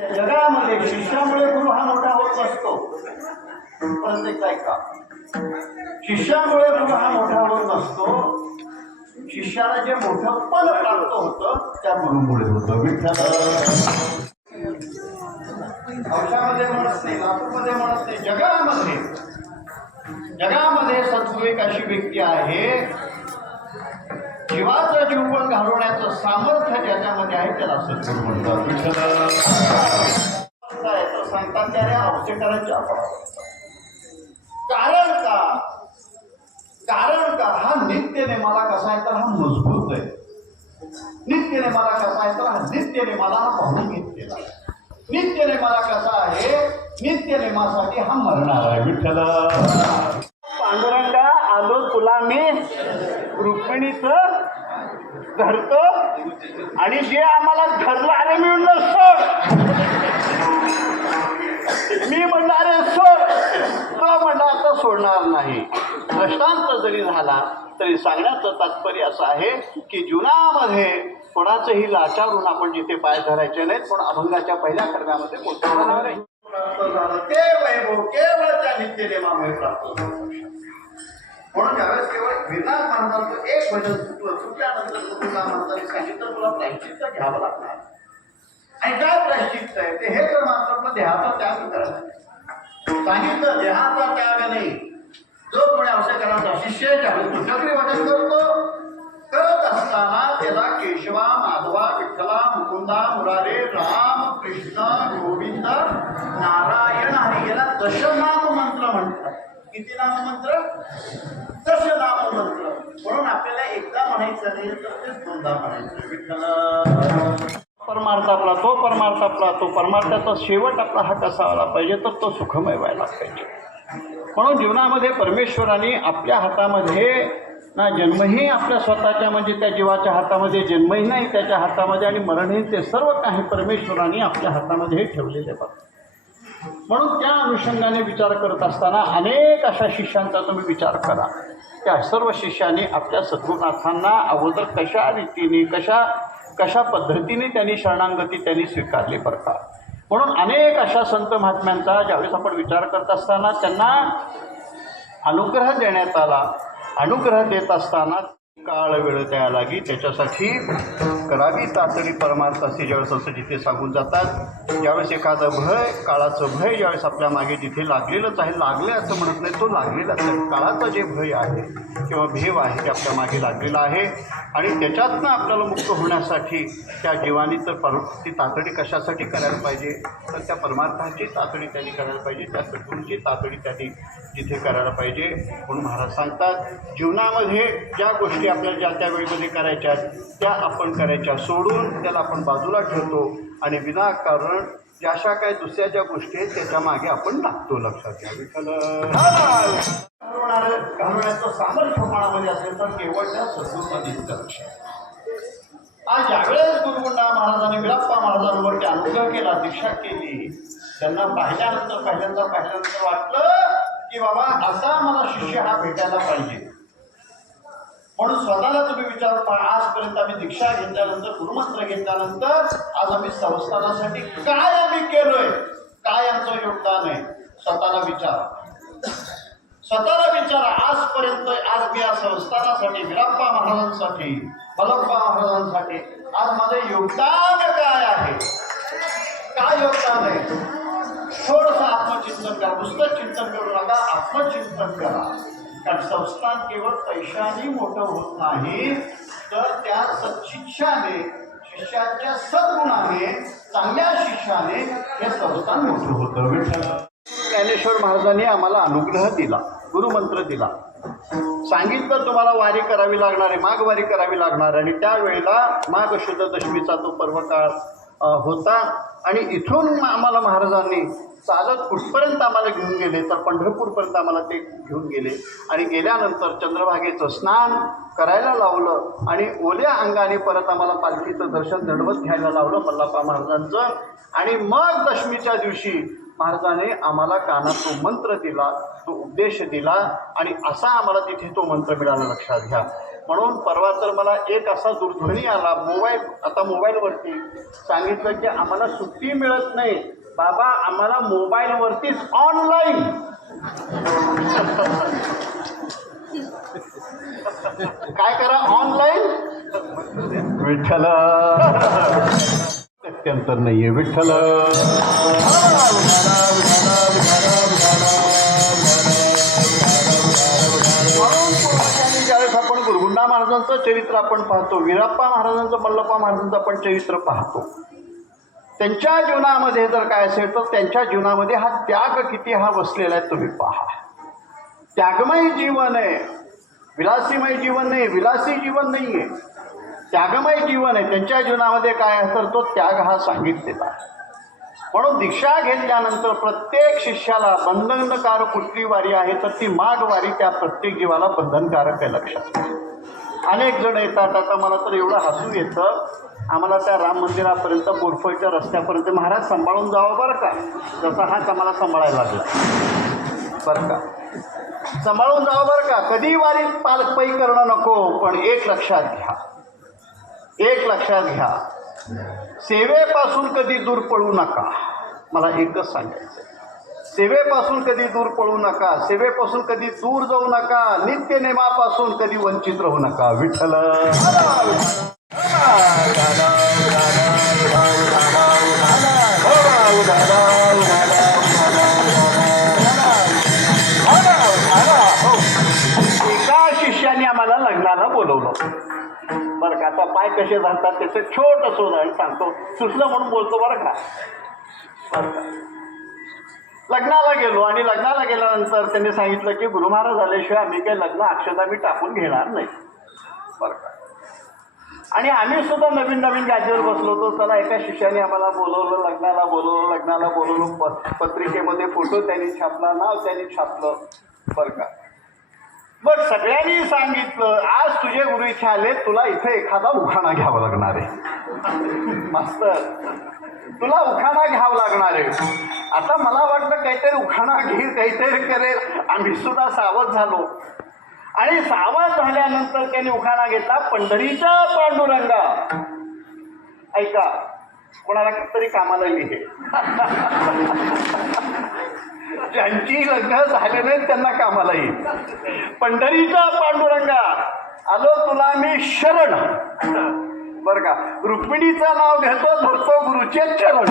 जगामध्ये शिष्यामुळे गुरु हा मोठा होत असतो. प्रत्येक ऐका, शिष्यामुळे गुरु हा मोठा होत असतो. शिष्याला जे मोठं पद प्राप्त होतं त्या गुरुमुळे होतं. विठ्ठल औषधामध्ये म्हणत नाही, लातूरमध्ये म्हणत नाही, जगामध्ये सद्गुरू एक अशी व्यक्ती आहे, जीवाचं जीवन घालवण्याचं सामर्थ्य ज्याच्यामध्ये आहे त्याला सद्गुरू म्हणतात. विठ्ठल सांगतात त्या औषधाच्या कारण का हा नित्य नेमाला कसा आहे तर हा मजबूत आहे. नित्य नेमाला कसा आहे तर हा नित्य नेमाला हा पाहून घेतलेला आहे. नित्य नेमाला कसा आहे, नित्य नेमासाठी हा मरणार आहे. विठ्ठल पांडुरंगा आलो तुला मी रुक्मिणीचं धरतो आणि जे आम्हाला धरलं अरे मी म्हणलं सोड, मी म्हणणारे सोड, तो म्हणला आता सोडणार नाही. दृष्टांत जरी झाला तरी सांगण्याचं तात्पर्य असं आहे की जीवनामध्ये कोणाचंही लाचारून आपण जिथे पाय धरायचे नाहीत, पण अभंगाच्या पहिल्या कर्मामध्ये पोहोचणार नाही. ते वैभव केवळ त्या नित्यनेमामुळे प्राप्त झालं. म्हणून ज्यावेळेस केवळ विनाश महाराजांचं एक भजन चुकल्यानंतर तुला महाराजांनी सांगितलं तुला प्रायश्चित्त घ्यावं लागणार. आणि काय प्रायश्चित्त आहे ते हे तर मात्र देहाचा त्याग करायचा सांगितलं. देहाचा त्याग नाही. जो कोणी अवश्य करायचा शिष्य ज्यावेळेस कुठलंतरी वचन करत असताना त्याला केशवा, माधवा, विठ्ठला, मुकुंदा, मुरारे, राम, कृष्ण, गोविंद, नारायण हरी याला दशनाम मंत्र म्हणतात. किती नाम मंत्र? दशनाम मंत्र. म्हणून आपल्याला एकदा म्हणायचं नाही तर ते दोनदा म्हणायचं. विठ्ठल परमार्थ आपला तो परमार्थ आपला तो परमार्थाचा शेवट आपला हा कसा आला पाहिजे तर तो सुखमय व्हायला पाहिजे. म्हणून जीवनामध्ये परमेश्वराने आपल्या हातामध्ये ना जन्मही आपल्या स्वतःच्या म्हणजे त्या जीवाच्या हातामध्ये, जन्मही नाही त्याच्या हातामध्ये आणि मरणही ते सर्व काही परमेश्वराने आपल्या हातामध्ये हे ठेवलेले बघ. म्हणून त्या अनुषंगाने विचार करत असताना अनेक अशा शिष्यांचा तुम्ही विचार करा. त्या सर्व शिष्यांनी आपल्या सद्गुरुनाथांना अगोदर कशा रीतीने कशा पद्धतीने त्यांनी शरणागती त्यांनी स्वीकारली बरं का. म्हणून अनेक अशा संत महात्म्यांचा ज्यावेळेस आपण विचार करत असताना त्यांना अनुग्रह देण्यात आला. अनुग्रह देत असताना काळ वेळ द्यायला लागी त्याच्यासाठी करावी तातडी परमार्थाची ज्यावेळेस असं जिथे सांगून जातात. ज्यावेळेस एखादं भय, काळाचं भय ज्यावेळेस आपल्या मागे जिथे लागलेलंच आहे, लागले असं म्हणत नाही, तो लागलेलाच आहे. काळाचं जे भय आहे किंवा भेव आहे ते आपल्या मागे लागलेलं आहे आणि त्याच्यातनं आपल्याला मुक्त होण्यासाठी त्या जीवानी तर ती तातडी कशासाठी करायला पाहिजे तर त्या परमार्थाची तातडी त्यांनी करायला पाहिजे, त्या सद्गुरूंची तातडी त्यांनी जिथे करायला पाहिजे. म्हणून महाराज सांगतात जीवनामध्ये ज्या गोष्टी आपल्याला ज्या त्या वेळेमध्ये करायच्या त्या आपण करायच्या सोडून त्याला आपण बाजूला ठेवतो आणि विनाकारण ज्या अशा काही दुसऱ्या ज्या गोष्टी आहेत त्याच्या मागे आपण लागतो. लक्षात घ्या. विठ्ठल घालवण्याचं सामर्थ्य मनामध्ये असेल तर केवळ त्या सद्गुरूमध्ये लक्ष. आज ज्यावेळेस गुरुगुंडा महाराजांनी विलाप्पा महाराजांवरती अनुग्रह केला, दीक्षा केली, त्यांना पहिल्यांदा वाटलं की बाबा असा मला शिष्य हा भेटायला पाहिजे. म्हणून स्वतःला तुम्ही विचार करा, आजपर्यंत आम्ही दीक्षा घेतल्यानंतर, गुरुमंत्र घेतल्यानंतर आज आम्ही संस्थानासाठी काय आम्ही केलोय, काय आमचं योगदान आहे. स्वतःला विचारा. आजपर्यंत आज मी या संस्थानासाठी, विलाप्पा महाराजांसाठी, मलप्पा महाराजांसाठी आज माझं योगदान काय आहे, काय योगदान आहे. थोडंसं आत्मचिंतन करा. नुसतं चिंतन करू नका, आत्मचिंतन करा. कारण संस्थान केवळ पैशाने मोठं होत नाही तर त्या सत्शिक्षाने, शिष्याच्या सद्गुणाने, चांगल्या शिष्याने हे संस्थान मोठं होतं. विठ्ठल ज्ञानेश्वर महाराजांनी आम्हाला अनुग्रह दिला, गुरुमंत्र दिला, सांगितलं तुम्हाला वारी करावी लागणार आहे, माघवारी करावी लागणार. आणि त्यावेळेला माघ शुद्ध दशमीचा तो पर्वकाळ होता आणि इथून आम्हाला महाराजांनी चालत कुठपर्यंत आम्हाला घेऊन गेले तर पंढरपूरपर्यंत आम्हाला ते घेऊन गेले आणि गेल्यानंतर चंद्रभागेचं स्नान करायला लावलं आणि ओल्या अंगाने परत आम्हाला पालखीचं दर्शन दंडवत घ्यायला लावलं मल्लाप्पा महाराजांचं. आणि मग दशमीच्या दिवशी महाराजांनी आम्हाला कानात तो मंत्र दिला, तो उपदेश दिला आणि असा आम्हाला तिथे तो मंत्र मिळाला. लक्षात घ्या. म्हणून परवा तर मला एक असा दूरध्वनी आला, मोबाईलवरती सांगितलं की आम्हाला सुट्टी मिळत नाही बाबा, आम्हाला मोबाईलवरतीच ऑनलाईन. काय करा ऑनलाईन? विठ्ठल अत्यंतर नाहीये विठ्ठल. ज्यावेळेस आपण गुरुगुंडा महाराजांचं चरित्र आपण पाहतो, वीरप्पा महाराजांचं, मल्लप्पा महाराजांचं आपण चरित्र पाहतो, त्यांच्या जीवनामध्ये जर काय असेल तर त्यांच्या जीवनामध्ये हा त्याग किती हा बसलेला आहे तुम्ही पहा. त्यागमय जीवन आहे, विलासीमय जीवन नाही, विलासी जीवन नाही आहे, त्यागमय जीवन आहे. त्यांच्या जीवनामध्ये काय आहे तर तो त्याग हा सांगितलेला. म्हणून दीक्षा घेतल्यानंतर प्रत्येक शिष्याला बंधनकारक कुठली वारी आहे तर ती माघ वारी त्या प्रत्येक जीवाला बंधनकारक आहे. लक्षात. अनेक जण येतात, आता मला तर एवढं हसू येतं, आम्हाला त्या राम मंदिरापर्यंत बोरफळच्या रस्त्यापर्यंत महाराज सांभाळून जावं बरं का, जसा हाच आम्हाला सांभाळायला लागला बरं का, सांभाळून जावं बरं का, कधी वारीत पालकपई करणं नको. पण एक लक्षात घ्या, सेवेपासून कधी दूर पळू नका. मला एकच सांगायचं, सेवेपासून कधी दूर पळू नका, सेवेपासून कधी दूर जाऊ नका, नित्य नेमापासून कधी वंचित राहू नका. विठ्ठल. एका शिष्याने आम्हाला लग्नाला बोलवलं बरं का. आता पाय कसे जातात त्याचं छोटंसं उदाहरण सांगतो, सुचलं म्हणून बोलतो बरं का. लग्नाला गेलो आणि लग्नाला गेल्यानंतर त्यांनी सांगितलं की गुरु महाराज आल्याशिवाय आम्ही काही लग्न अक्षता मी टाकून घेणार नाही बरं का. आणि आम्ही सुद्धा नवीन गादीवर बसलो होतो. चला, एका शिष्याने आम्हाला बोलवलं, लग्नाला बोलवलं, पत्रिकेमध्ये फोटो त्यांनी छापला, नाव त्यांनी छापलं बरं का. मग सगळ्यांनी सांगितलं आज तुझे गुरु इथे आले, तुला इथे एखादा उखाणा घ्यावा लागणार आहे. मास्तर, तुला उखाणा घ्यावा लागणार आहे. आता मला वाटलं काहीतरी उखाणा घेईल, काहीतरी करेल. आम्ही सुद्धा सावध झालो आणि सावध झाल्यानंतर त्यांनी उखाणा घेतला, पंढरीच्या पांडुरंगा. ऐका, कोणाला तरी कामाला लिहे. ज्यांची लग्न झाले नाही त्यांना कामाला येईल. पंढरीचा पांडुरंगा, आलो तुला मी शरण बरं का. रुक्मिणीचं नाव घेतो, धरतो गुरुचे चरण.